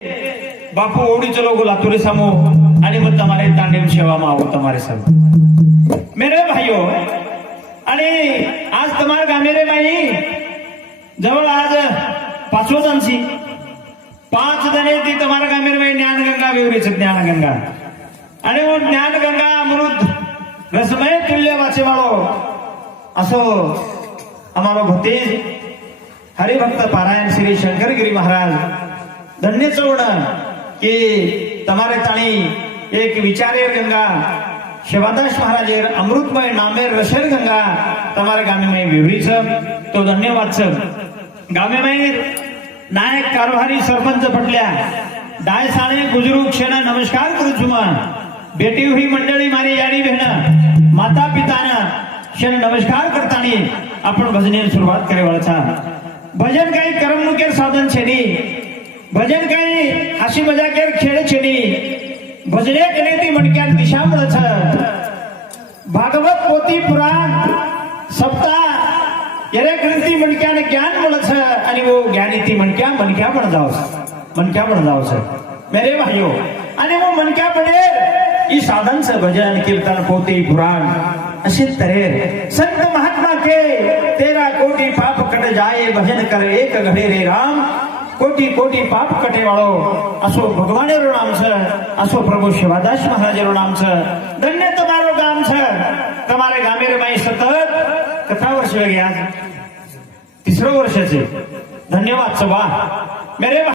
बापू OD चलो गोला तुरे समो आणि मग तुम्हारे तांडेव सेवा में आओ तुम्हारे सब मेरे भाइयों आणि आज तुम्हारे गामे रे भाई जवळ आज 5 जणची 5 जणे ती तुम्हारे गामे रे भाई ज्ञानगंगा विवरीच ज्ञानगंगा आणि वो ज्ञानगंगा अमृत रसमय तुल्य वाचे वाळो असो हमारो भतीज हरिभक्त पारायण श्री शंकरगिरी महाराज धन्य चौड़ कि तमारे ताणी एक विचारे गंगा शिवादास महाराज अमृतमय नामेर रशेर गंगा तमारे गामे में विवरीच तो धन्यवाद सर गामे में नायक कारभारी सरपंच पटल्या दाय साने गुजरू क्षण नमस्कार करू छुमा बेटी हुई मंडळी मारी यानी बहन माता पिताना क्षण नमस्कार करतानी आपण भजने सुरुवात करे वळचा भजन काही करमणुकेर साधन छेनी भजन काही हासी मजाकेर खेळ छेनी भजने केले ती मणक्यात दिशा मिळच भागवत पोथी पुराण सप्ताह येरे कृती मणक्याने ज्ञान मिळच आणि वो ज्ञानी ती मणक्या पण जावस मेरे भाइयों आणि वो मणक्या पडे ई साधन से भजन कीर्तन पोथी पुराण असे तरेर संत महात्मा के 13 कोटि पाप कट जाए भजन कर एक घड़े रे राम कोटि कोटि पाप कटे वाळो असो भगवानेरो नाम छ असो प्रभु शिवादास महाराजेरो नाम छ धन्य तुम्हारो गाम छ तुम्हारे गामे रे माई सतत कथा वर्ष गया 3रं वर्ष छे धन्यवाद सभा मेरे